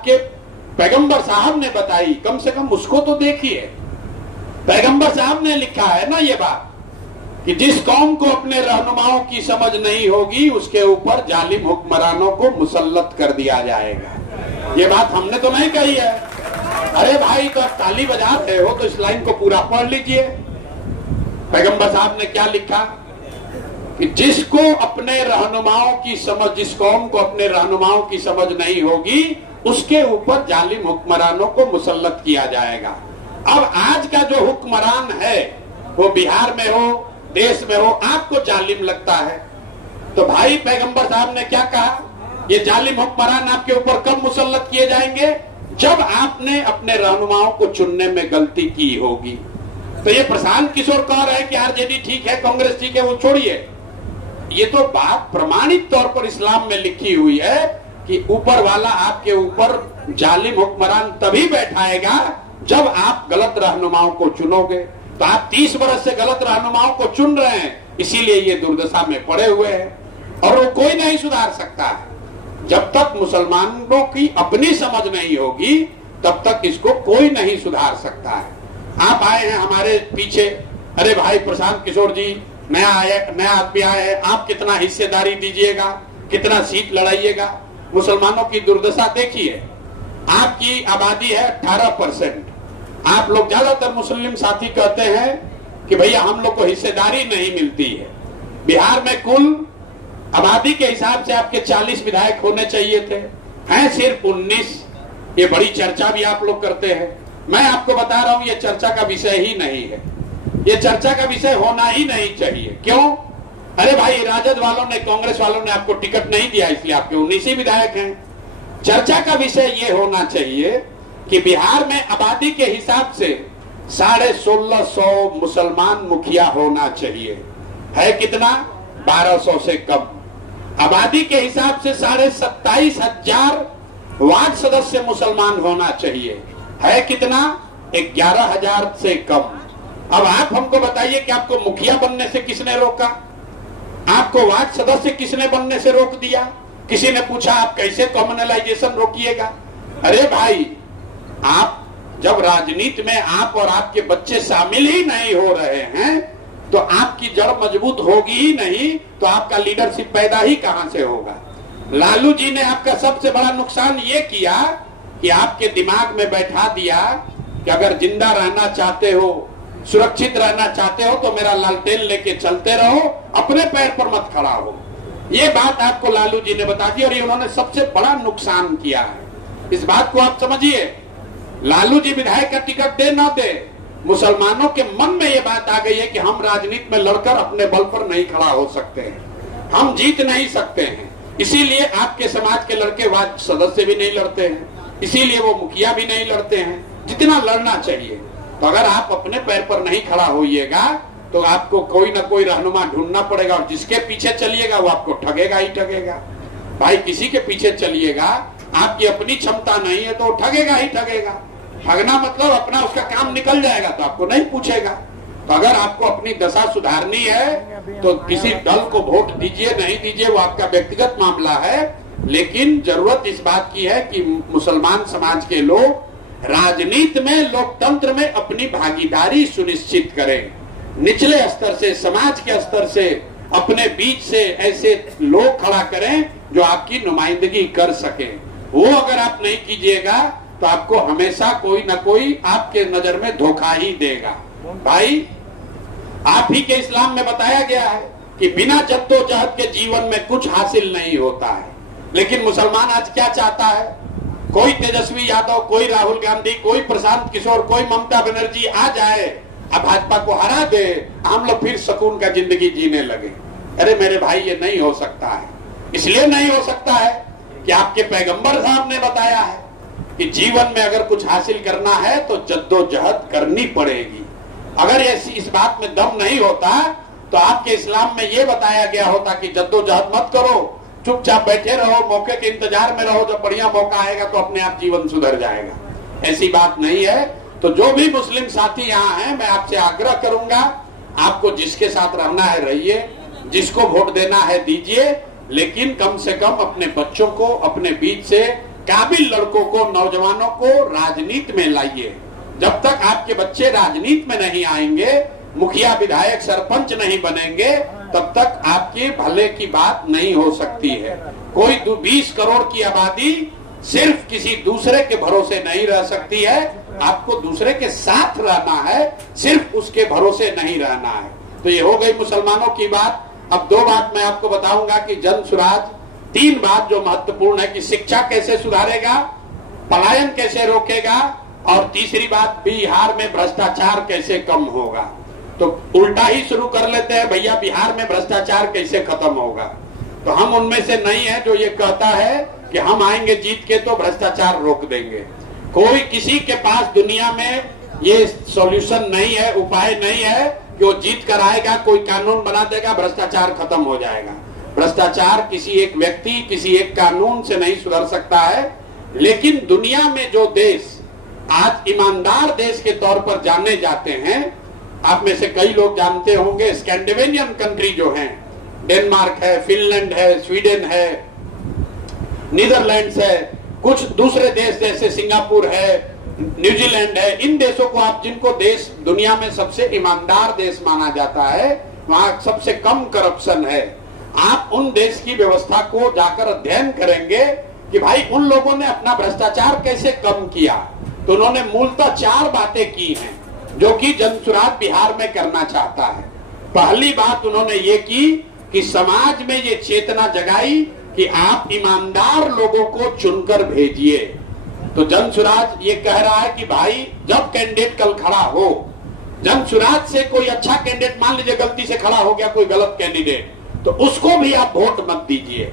आपके पैगंबर साहब ने बताई, कम से कम उसको तो देखिए। पैगंबर साहब ने लिखा है ना ये बात कि जिस कौम को अपने रहनुमाओं की समझ नहीं होगी उसके ऊपर जालिम हुक्मरानों को मुसल्लत कर दिया जाएगा। ये बात हमने तो नहीं कही है। अरे भाई, तो आप ताली बजा रहे हो तो इस लाइन को पूरा पढ़ लीजिए। पैगंबर साहब ने क्या लिखा कि जिसको अपने रहनुमाओं की समझ, जिस कौम को अपने रहनुमाओं की समझ नहीं होगी उसके ऊपर जालिम हुक्मरानों को मुसल्लत किया जाएगा। अब आज का जो हुक्मरान है वो बिहार में हो, देश में हो, आपको जालिम लगता है तो भाई पैगंबर साहब ने क्या कहा, ये जालिम हुक्मरान आपके ऊपर कब मुसल्लत किए जाएंगे, जब आपने अपने रहनुमाओं को चुनने में गलती की होगी। तो ये प्रशांत किशोर कह रहे हैं कि आरजेडी ठीक है, कांग्रेस ठीक है, वो छोड़िए। ये तो बात प्रमाणित तौर पर इस्लाम में लिखी हुई है कि ऊपर वाला आपके ऊपर जालिम हुक्मरान तभी बैठाएगा जब आप गलत रहनुमाओं को चुनोगे। तो आप 30 बरस से गलत रहनुमाओं को चुन रहे हैं, इसीलिए ये दुर्दशा में पड़े हुए हैं और वो कोई नहीं सुधार सकता है। जब तक मुसलमानों की अपनी समझ नहीं होगी तब तक इसको कोई नहीं सुधार सकता है। आप आए हैं हमारे पीछे, अरे भाई प्रशांत किशोर जी नया आदमी आए हैं, आप कितना हिस्सेदारी दीजिएगा, कितना सीट लड़ाइएगा। मुसलमानों की दुर्दशा देखिए, आपकी आबादी है 18%। आप लोग ज्यादातर मुस्लिम साथी कहते हैं कि भैया हम लोग को हिस्सेदारी नहीं मिलती है। बिहार में कुल आबादी के हिसाब से आपके 40 विधायक होने चाहिए थे, हैं सिर्फ 19। ये बड़ी चर्चा भी आप लोग करते हैं। मैं आपको बता रहा हूं ये चर्चा का विषय ही नहीं है, ये चर्चा का विषय होना ही नहीं चाहिए। क्यों? अरे भाई, राजद वालों ने, कांग्रेस वालों ने आपको टिकट नहीं दिया इसलिए आपके 19 ही विधायक हैं। चर्चा का विषय ये होना चाहिए कि बिहार में आबादी के हिसाब से 1650 मुसलमान मुखिया होना चाहिए। है कितना? 1200 से कम। आबादी के हिसाब से 27,500 वार्ड सदस्य मुसलमान होना चाहिए। है कितना? 11,000 से कम। अब आप हमको बताइए कि आपको मुखिया बनने से किसने रोका? आपको वार्ड सदस्य किसने बनने से रोक दिया? किसी ने पूछा आप कैसे कम्युनलाइजेशन रोकिएगा? अरे भाई, आप जब राजनीति में आप और आपके बच्चे शामिल ही नहीं हो रहे हैं तो आपकी जड़ मजबूत होगी ही नहीं, तो आपका लीडरशिप पैदा ही कहां से होगा? लालू जी ने आपका सबसे बड़ा नुकसान ये किया कि आपके दिमाग में बैठा दिया कि अगर जिंदा रहना चाहते हो, सुरक्षित रहना चाहते हो तो मेरा लालटेन लेके चलते रहो, अपने पैर पर मत खड़ा हो। ये बात आपको लालू जी ने बता दी और ये उन्होंने सबसे बड़ा नुकसान किया है। इस बात को आप समझिए। लालू जी विधायक का टिकट दे ना दे, मुसलमानों के मन में ये बात आ गई है कि हम राजनीति में लड़कर अपने बल पर नहीं खड़ा हो सकते हैं, हम जीत नहीं सकते हैं। इसीलिए आपके समाज के लड़के वार्ड सदस्य भी नहीं लड़ते हैं, इसीलिए वो मुखिया भी नहीं लड़ते हैं जितना लड़ना चाहिए। तो अगर आप अपने पैर पर नहीं खड़ा होइएगा तो आपको कोई ना कोई रहनुमा ढूंढना पड़ेगा और जिसके पीछे चलिएगा वो आपको ठगेगा ही ठगेगा। भाई, किसी के पीछे चलिएगा, आपकी अपनी क्षमता नहीं है तो वो ठगेगा ही ठगेगा। ठगना मतलब अपना उसका काम निकल जाएगा तो आपको नहीं पूछेगा। तो अगर आपको अपनी दशा सुधारनी है तो किसी दल को वोट दीजिए, नहीं दीजिए वो आपका व्यक्तिगत मामला है, लेकिन जरूरत इस बात की है कि मुसलमान समाज के लोग राजनीति में, लोकतंत्र में अपनी भागीदारी सुनिश्चित करें। निचले स्तर से, समाज के स्तर से अपने बीच से ऐसे लोग खड़ा करें जो आपकी नुमाइंदगी कर सके। वो अगर आप नहीं कीजिएगा तो आपको हमेशा कोई ना कोई आपके नजर में धोखा ही देगा। भाई, आप ही के इस्लाम में बताया गया है कि बिना जद्दोजहद के जीवन में कुछ हासिल नहीं होता है। लेकिन मुसलमान आज क्या चाहता है? कोई तेजस्वी यादव, कोई राहुल गांधी, कोई प्रशांत किशोर, कोई ममता बनर्जी आ जाए, अब भाजपा को हरा दे, हम लोग फिर सुकून का जिंदगी जीने लगे। अरे मेरे भाई, ये नहीं हो सकता है। इसलिए नहीं हो सकता है कि आपके पैगंबर साहब ने बताया है कि जीवन में अगर कुछ हासिल करना है तो जद्दोजहद करनी पड़ेगी। अगर इस बात में दम नहीं होता तो आपके इस्लाम में ये बताया गया होता कि जद्दोजहद मत करो, चुपचाप बैठे रहो, मौके के इंतजार में रहो, जब बढ़िया मौका आएगा तो अपने आप जीवन सुधर जाएगा। ऐसी बात नहीं है। तो जो भी मुस्लिम साथी यहाँ हैं, मैं आपसे आग्रह करूंगा, आपको जिसके साथ रहना है रहिए, जिसको वोट देना है दीजिए, लेकिन कम से कम अपने बच्चों को अपने बीच से काबिल लड़कों को, नौजवानों को राजनीति में लाइए। जब तक आपके बच्चे राजनीति में नहीं आएंगे, मुखिया, विधायक, सरपंच नहीं बनेंगे, तब तक आपके भले की बात नहीं हो सकती है। कोई 20 करोड़ की आबादी सिर्फ किसी दूसरे के भरोसे नहीं रह सकती है। आपको दूसरे के साथ रहना है, सिर्फ उसके भरोसे नहीं रहना है। तो ये हो गई मुसलमानों की बात। अब 2 बात मैं आपको बताऊंगा कि जन सुराज, 3 बात जो महत्वपूर्ण है कि शिक्षा कैसे सुधारेगा, पलायन कैसे रोकेगा, और तीसरी बात बिहार में भ्रष्टाचार कैसे कम होगा। तो उल्टा ही शुरू कर लेते हैं, भैया बिहार में भ्रष्टाचार कैसे खत्म होगा। तो हम उनमें से नहीं है जो ये कहता है कि हम आएंगे जीत के तो भ्रष्टाचार रोक देंगे। कोई किसी के पास दुनिया में ये सॉल्यूशन नहीं है, उपाय नहीं है कि वो जीत कर आएगा, कोई कानून बना देगा, भ्रष्टाचार खत्म हो जाएगा। भ्रष्टाचार किसी एक व्यक्ति, किसी एक कानून से नहीं सुधर सकता है। लेकिन दुनिया में जो देश आज ईमानदार देश के तौर पर जाने जाते हैं, आप में से कई लोग जानते होंगे, स्कैंडिनेवियन कंट्री जो हैं, डेनमार्क है, फिनलैंड है, स्वीडन है, नीदरलैंड्स है, कुछ दूसरे देश जैसे सिंगापुर है, न्यूजीलैंड है, इन देशों को आप, जिनको देश दुनिया में सबसे ईमानदार देश माना जाता है, वहां सबसे कम करप्शन है। आप उन देश की व्यवस्था को जाकर अध्ययन करेंगे कि भाई उन लोगों ने अपना भ्रष्टाचार कैसे कम किया। तो उन्होंने मूलतः 4 बातें की हैं जो कि जनसुराज बिहार में करना चाहता है। पहली बात उन्होंने ये की कि समाज में ये चेतना जगाई कि आप ईमानदार लोगों को चुनकर भेजिए। तो जनसुराज ये कह रहा है कि भाई जब कैंडिडेट कल खड़ा हो, जनसुराज से कोई अच्छा कैंडिडेट, मान लीजिए गलती से खड़ा हो गया कोई गलत कैंडिडेट, तो उसको भी आप वोट मत दीजिए।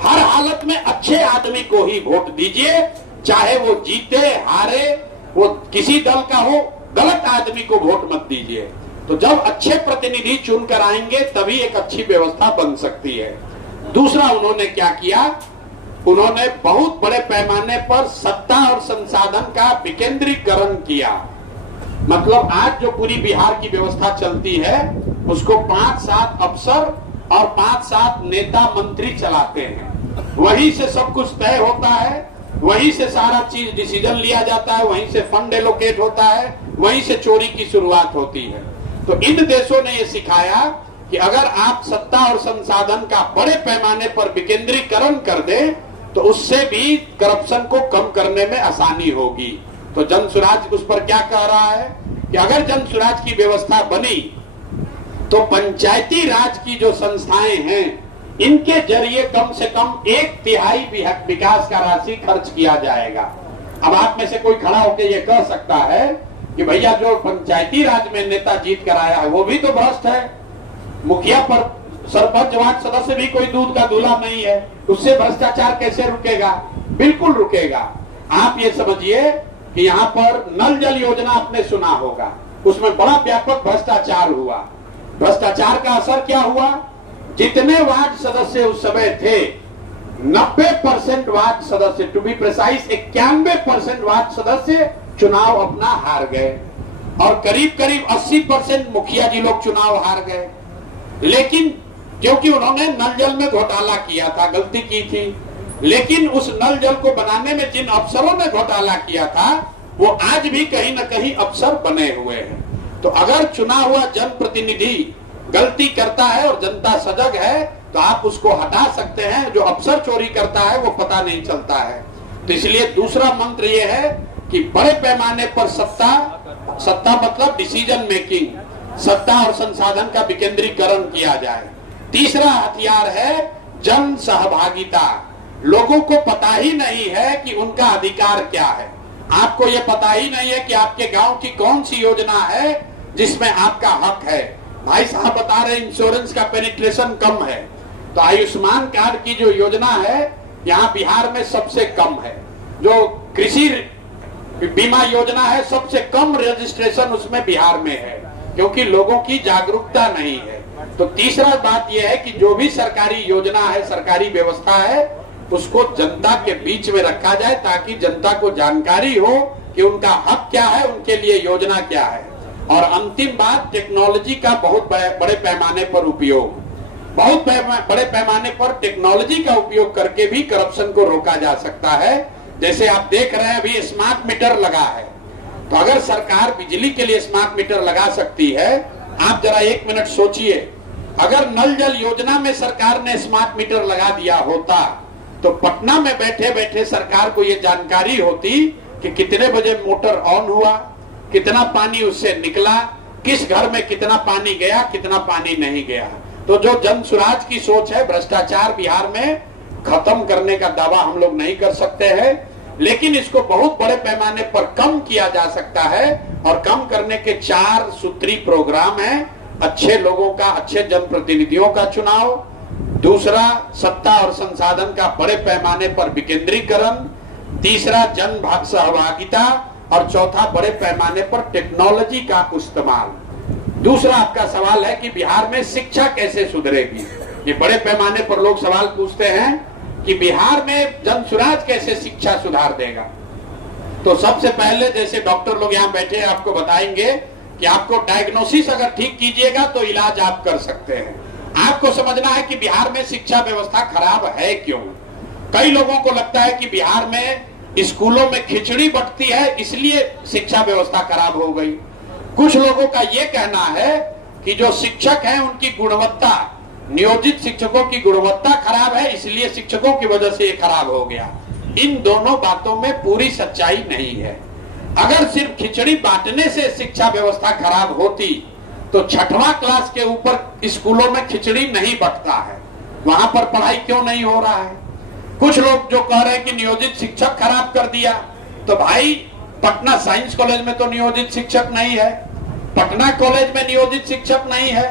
हर हालत में अच्छे आदमी को ही वोट दीजिए, चाहे वो जीते हारे, वो किसी दल का हो, गलत आदमी को वोट मत दीजिए। तो जब अच्छे प्रतिनिधि चुनकर आएंगे तभी एक अच्छी व्यवस्था बन सकती है। दूसरा उन्होंने क्या किया, उन्होंने बहुत बड़े पैमाने पर सत्ता और संसाधन का विकेंद्रीकरण किया। मतलब आज जो पूरी बिहार की व्यवस्था चलती है उसको 5-7 अफसर और 5-7 नेता मंत्री चलाते हैं। वहीं से सब कुछ तय होता है, वहीं से सारा चीज डिसीजन लिया जाता है, वहीं से फंड एलोकेट होता है, वहीं से चोरी की शुरुआत होती है। तो इन देशों ने ये सिखाया कि अगर आप सत्ता और संसाधन का बड़े पैमाने पर विकेंद्रीकरण कर दें तो उससे भी करप्शन को कम करने में आसानी होगी। तो जनसुराज उस पर क्या कह रहा है कि अगर जनसुराज की व्यवस्था बनी तो पंचायती राज की जो संस्थाएं हैं इनके जरिए कम से कम 1/3 विकास का राशि खर्च किया जाएगा। अब आप में से कोई खड़ा होकर ये कह सकता है कि भैया जो पंचायती राज में नेता जीत कर आया है वो भी तो भ्रष्ट है, मुखिया पर सरपंच वार्ड सदस्य भी कोई दूध का दूल्हा नहीं है, उससे भ्रष्टाचार कैसे रुकेगा? बिल्कुल रुकेगा। आप ये समझिए कि यहाँ पर नल जल योजना आपने सुना होगा, उसमें बड़ा व्यापक भ्रष्टाचार हुआ। भ्रष्टाचार का असर क्या हुआ, जितने वार्ड सदस्य उस समय थे 90% वार्ड सदस्य, टू बी प्रिसाइज 91% वार्ड सदस्य चुनाव अपना हार गए और करीब करीब 80% मुखिया जी लोग चुनाव हार गए। लेकिन क्योंकि उन्होंने नल जल में घोटाला किया था, गलती की थी, लेकिन उस नल जल को बनाने में जिन अफसरों ने घोटाला किया था वो आज भी कहीं न कहीं अफसर बने हुए हैं। तो अगर चुना हुआ जनप्रतिनिधि गलती करता है और जनता सजग है तो आप उसको हटा सकते हैं। जो अफसर चोरी करता है वो पता नहीं चलता है। तो इसलिए दूसरा मंत्र ये है कि बड़े पैमाने पर सत्ता मतलब डिसीजन मेकिंग, सत्ता और संसाधन का विकेंद्रीकरण किया जाए। तीसरा हथियार है जन सहभागिता। लोगों को पता ही नहीं है कि उनका अधिकार क्या है। आपको ये पता ही नहीं है कि आपके गांव की कौन सी योजना है जिसमें आपका हक है। भाई साहब बता रहे इंश्योरेंस का पेनिट्रेशन कम है, तो आयुष्मान कार्ड की जो योजना है यहाँ बिहार में सबसे कम है। जो कृषि बीमा योजना है सबसे कम रजिस्ट्रेशन उसमें बिहार में है, क्योंकि लोगों की जागरूकता नहीं है। तो तीसरा बात यह है कि जो भी सरकारी योजना है, सरकारी व्यवस्था है, उसको जनता के बीच में रखा जाए ताकि जनता को जानकारी हो कि उनका हक क्या है, उनके लिए योजना क्या है। और अंतिम बात, टेक्नोलॉजी का बहुत बड़े पैमाने पर उपयोग, बहुत बड़े पैमाने पर टेक्नोलॉजी का उपयोग करके भी करप्शन को रोका जा सकता है। जैसे आप देख रहे हैं अभी स्मार्ट मीटर लगा है, तो अगर सरकार बिजली के लिए स्मार्ट मीटर लगा सकती है, आप जरा 1 मिनट सोचिए, अगर नल जल योजना में सरकार ने स्मार्ट मीटर लगा दिया होता तो पटना में बैठे बैठे सरकार को ये जानकारी होती कि कितने बजे मोटर ऑन हुआ, कितना पानी उससे निकला, किस घर में कितना पानी गया, कितना पानी नहीं गया। तो जो जन सुराज की सोच है, भ्रष्टाचार बिहार में खत्म करने का दावा हम लोग नहीं कर सकते हैं, लेकिन इसको बहुत बड़े पैमाने पर कम किया जा सकता है। और कम करने के 4 सूत्री प्रोग्राम हैं। अच्छे लोगों का, अच्छे जनप्रतिनिधियों का चुनाव, दूसरा सत्ता और संसाधन का बड़े पैमाने पर विकेंद्रीकरण, तीसरा जन सहभागिता, और चौथा बड़े पैमाने पर टेक्नोलॉजी का इस्तेमाल। दूसरा आपका सवाल है कि बिहार में शिक्षा कैसे सुधरेगी। ये बड़े पैमाने पर लोग सवाल पूछते हैं कि बिहार में जन सुराज कैसे शिक्षा सुधार देगा। तो सबसे पहले जैसे डॉक्टर लोग यहाँ बैठे हैं आपको बताएंगे कि आपको डायग्नोसिस अगर ठीक कीजिएगा तो इलाज आप कर सकते हैं। आपको समझना है कि बिहार में शिक्षा व्यवस्था खराब है क्यों। कई लोगों को लगता है कि बिहार में स्कूलों में खिचड़ी बंटती है इसलिए शिक्षा व्यवस्था खराब हो गई। कुछ लोगों का यह कहना है कि जो शिक्षक हैं उनकी गुणवत्ता, नियोजित शिक्षकों की गुणवत्ता खराब है इसलिए शिक्षकों की वजह से ये खराब हो गया। इन दोनों बातों में पूरी सच्चाई नहीं है। अगर सिर्फ खिचड़ी बांटने से शिक्षा व्यवस्था खराब होती तो 6वां क्लास के ऊपर स्कूलों में खिचड़ी नहीं बंटता है, वहां पर पढ़ाई क्यों नहीं हो रहा है। कुछ लोग जो कह रहे हैं कि नियोजित शिक्षक खराब कर दिया, तो भाई पटना साइंस कॉलेज में तो नियोजित शिक्षक नहीं है, पटना कॉलेज में नियोजित शिक्षक नहीं है,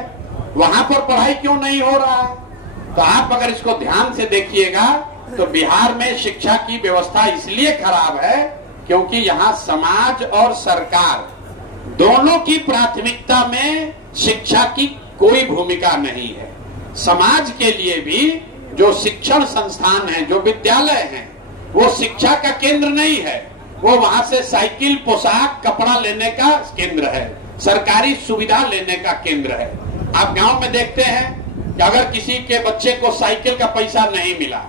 वहां पर पढ़ाई क्यों नहीं हो रहा है। तो आप अगर इसको ध्यान से देखिएगा तो बिहार में शिक्षा की व्यवस्था इसलिए खराब है क्योंकि यहाँ समाज और सरकार दोनों की प्राथमिकता में शिक्षा की कोई भूमिका नहीं है। समाज के लिए भी जो शिक्षण संस्थान है, जो विद्यालय हैं, वो शिक्षा का केंद्र नहीं है, वो वहां से साइकिल, पोशाक, कपड़ा लेने का केंद्र है, सरकारी सुविधा लेने का केंद्र है। आप गांव में देखते हैं कि अगर किसी के बच्चे को साइकिल का पैसा नहीं मिला,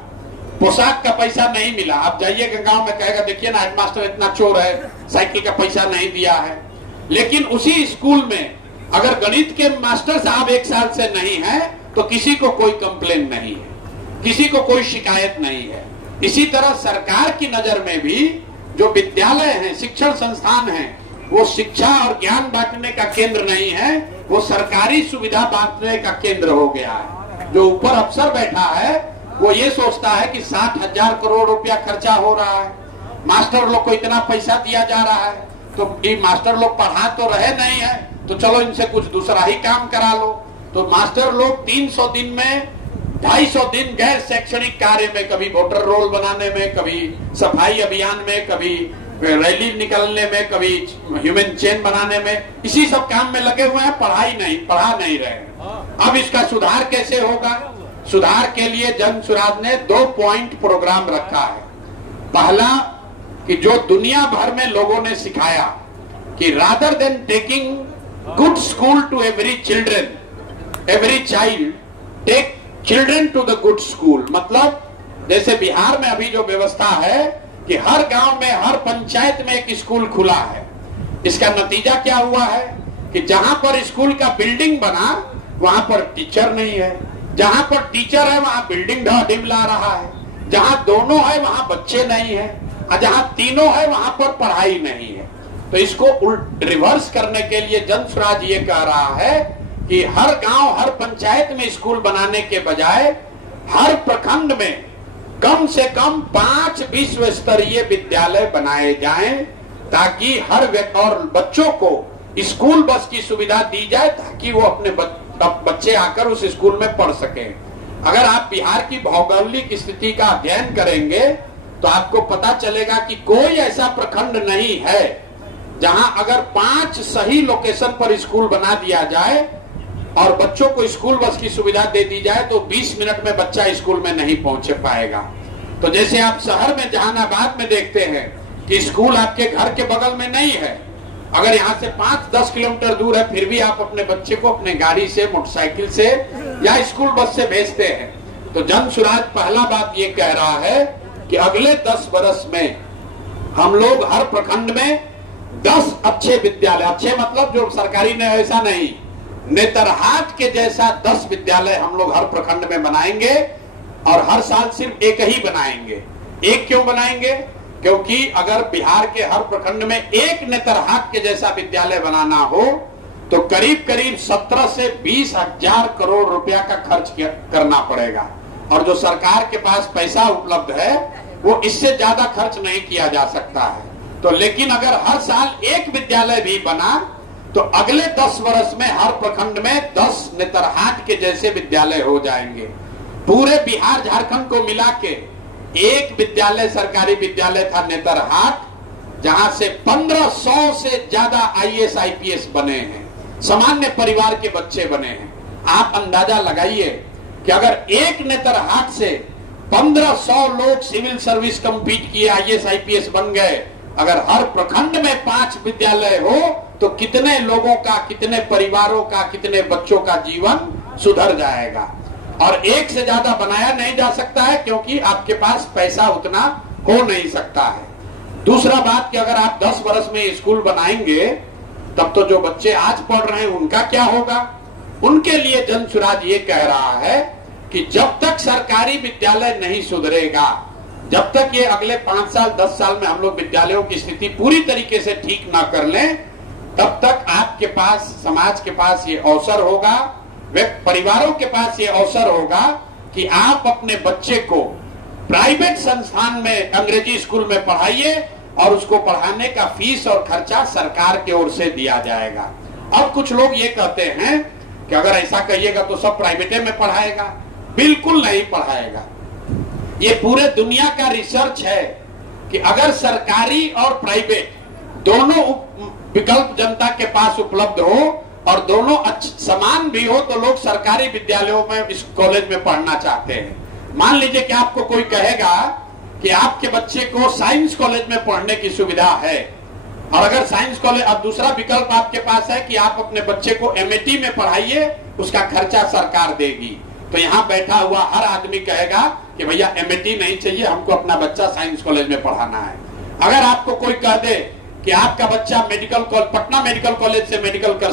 पोशाक का पैसा नहीं मिला, आप जाइएगा गांव में कहेगा देखिए ना हेडमास्टर इतना चोर है, साइकिल का पैसा नहीं दिया है। लेकिन उसी स्कूल में अगर गणित के मास्टर साहब 1 साल से नहीं है तो किसी को कोई कंप्लेन नहीं है, किसी को कोई शिकायत नहीं है। इसी तरह सरकार की नजर में भी जो विद्यालय हैं, शिक्षण संस्थान हैं, वो शिक्षा और ज्ञान बांटने का केंद्र नहीं है, वो सरकारी सुविधा बांटने का केंद्र हो गया है। जो ऊपर अफसर बैठा है वो ये सोचता है कि 60,000 करोड़ रुपया खर्चा हो रहा है, मास्टर लोग को इतना पैसा दिया जा रहा है, तो ये मास्टर लोग पढ़ा तो रहे नहीं है, तो चलो इनसे कुछ दूसरा ही काम करा लो। तो मास्टर लोग 300 दिन में 250 दिन गैर शैक्षणिक कार्य में, कभी वोटर रोल बनाने में, कभी सफाई अभियान में, कभी रैली निकालने में, कभी ह्यूमन चेन बनाने में, इसी सब काम में लगे हुए हैं, पढ़ा नहीं रहे। अब इसका सुधार कैसे होगा। सुधार के लिए जन सुराज ने 2 पॉइंट प्रोग्राम रखा है। पहला कि जो दुनिया भर में लोगों ने सिखाया कि rather than taking good school to every child, take children to the good school. मतलब जैसे बिहार में अभी जो व्यवस्था है कि हर गांव में, हर पंचायत में एक स्कूल खुला है। इसका नतीजा क्या हुआ है कि जहां पर स्कूल का बिल्डिंग बना वहां पर टीचर नहीं है, जहां पर टीचर है वहां बिल्डिंग ढिमला रहा है, जहां दोनों है वहां बच्चे नहीं है, और जहां तीनों है वहां पर पढ़ाई नहीं है। तो इसको रिवर्स करने के लिए जन सुराज ये कह रहा है कि हर गांव, हर पंचायत में स्कूल बनाने के बजाय हर प्रखंड में कम से कम 5 विश्व स्तरीय विद्यालय बनाए जाएं, ताकि हर और बच्चों को स्कूल बस की सुविधा दी जाए ताकि वो अपने बच्चे आकर उस स्कूल में पढ़ सके। अगर आप बिहार की भौगोलिक स्थिति का अध्ययन करेंगे तो आपको पता चलेगा कि कोई ऐसा प्रखंड नहीं है जहां अगर 5 सही लोकेशन पर स्कूल बना दिया जाए और बच्चों को स्कूल बस की सुविधा दे दी जाए तो 20 मिनट में बच्चा स्कूल में नहीं पहुंच पाएगा। तो जैसे आप शहर में जहानाबाद में देखते हैं कि स्कूल आपके घर के बगल में नहीं है, अगर यहाँ से 5-10 किलोमीटर दूर है, फिर भी आप अपने बच्चे को अपने गाड़ी से, मोटरसाइकिल से या स्कूल बस से भेजते हैं। तो जन सुराज पहला बात ये कह रहा है कि अगले 10 वर्ष में हम लोग हर प्रखंड में 10 अच्छे विद्यालय, अच्छे मतलब जो सरकारी ने ऐसा नहीं, नेतरहाट के जैसा 10 विद्यालय हम लोग हर प्रखंड में बनाएंगे। और हर साल सिर्फ एक ही बनाएंगे। एक क्यों बनाएंगे? क्योंकि अगर बिहार के हर प्रखंड में एक नेतरहाट के जैसा विद्यालय बनाना हो तो करीब करीब 17 से 20 हजार करोड़ रुपया का खर्च करना पड़ेगा। और जो सरकार के पास पैसा उपलब्ध है वो इससे ज्यादा खर्च नहीं किया जा सकता है। तो लेकिन अगर हर साल एक विद्यालय भी बना तो अगले 10 वर्ष में हर प्रखंड में 10 नेतरहाट के जैसे विद्यालय हो जाएंगे। पूरे बिहार झारखंड को मिला के एक विद्यालय, सरकारी विद्यालय था नेतरहाट, जहां से 1500 से ज्यादा IAS IPS बने हैं, सामान्य परिवार के बच्चे बने हैं। आप अंदाजा लगाइए कि अगर एक नेतरहाट से 1500 लोग सिविल सर्विस कंप्लीट किए, IAS IPS बन गए, अगर हर प्रखंड में 5 विद्यालय हो तो कितने लोगों का, कितने परिवारों का, कितने बच्चों का जीवन सुधर जाएगा। और एक से ज्यादा बनाया नहीं जा सकता है क्योंकि आपके पास पैसा उतना हो नहीं सकता है। दूसरा बात कि अगर आप 10 वर्ष में स्कूल बनाएंगे तब तो जो बच्चे आज पढ़ रहे हैं उनका क्या होगा? उनके लिए जन सुराज ये कह रहा है कि जब तक सरकारी विद्यालय नहीं सुधरेगा, जब तक ये अगले 5 साल 10 साल में हम लोग विद्यालयों की स्थिति पूरी तरीके से ठीक ना कर लें, तब तक आपके पास, समाज के पास ये अवसर होगा, वे परिवारों के पास ये अवसर होगा कि आप अपने बच्चे को प्राइवेट संस्थान में, अंग्रेजी स्कूल में पढ़ाइए और उसको पढ़ाने का फीस और खर्चा सरकार की ओर से दिया जाएगा। अब कुछ लोग ये कहते हैं कि अगर ऐसा कहिएगा तो सब प्राइवेटे में पढ़ाएगा। बिल्कुल नहीं पढ़ाएगा। ये पूरे दुनिया का रिसर्च है कि अगर सरकारी और प्राइवेट दोनों विकल्प जनता के पास उपलब्ध हो और दोनों समान भी हो तो लोग सरकारी विद्यालयों में, इस कॉलेज में पढ़ना चाहते हैं। मान लीजिए कि आपको कोई कहेगा कि आपके बच्चे को साइंस कॉलेज में पढ़ने की सुविधा है, और अगर साइंस कॉलेज, अब दूसरा विकल्प आपके पास है कि आप अपने बच्चे को MAT में पढ़ाइए, उसका खर्चा सरकार देगी, तो यहाँ बैठा हुआ हर आदमी कहेगा कि भैया MAT नहीं चाहिए, हमको अपना बच्चा साइंस कॉलेज में पढ़ाना है। अगर आपको कोई कह दे कि आपका बच्चा पटना मेडिकल कॉलेज से मेडिकल कर